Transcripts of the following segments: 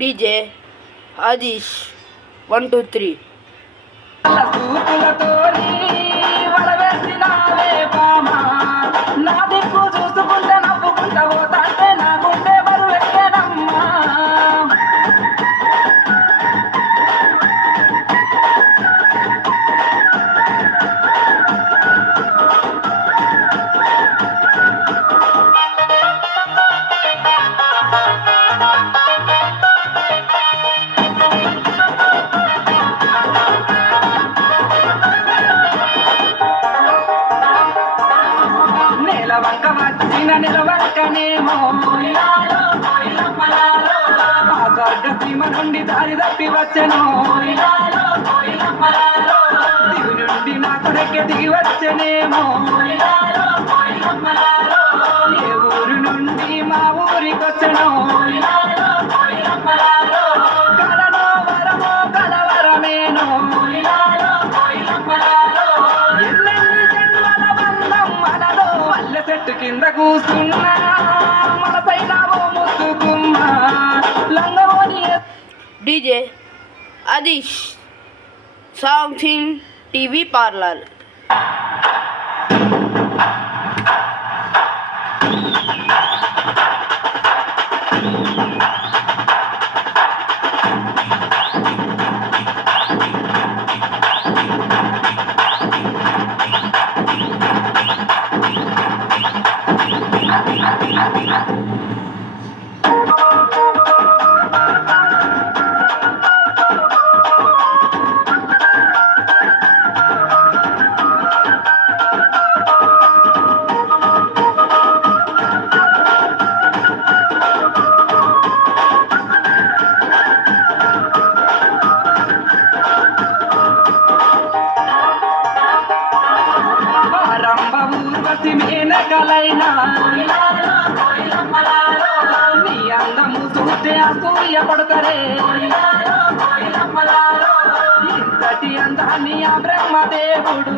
DJ Adish 1 2 3 సీమ నుండి దారి తప్పి వచ్చెను దిగు నుండి నాకు రెక్కె దిగి వచ్చనేమో ఏ ఊరు నుండి మా ఊరికొచ్చెను కలలో వరమో కలవరమేను ఎన్నెన్ని జన్మల బంధం మనలో మల్లె చెట్టు కింద కూసున్నా మనపైన ముద్దుకుమ్మా లంగవోని DJ Adish Something TV Parlor. మేనకలైనా నీ అందము చూస్తే అసూయ పడతారే ఇంతటి అందాన్ని ఆ బ్రహ్మదేవుడు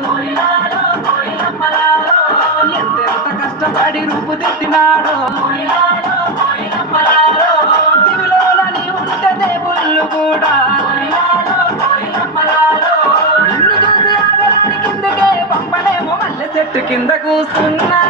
ఎంతెంత కష్టపడి రూపుదిద్దినాడో దివిలోని ఉంటే దేవుళ్ళు కూడా నిన్ను చూసి ఆగడానికి కిందకే పంపలేమో మల్లె చెట్టు కింద కూస్తున్నా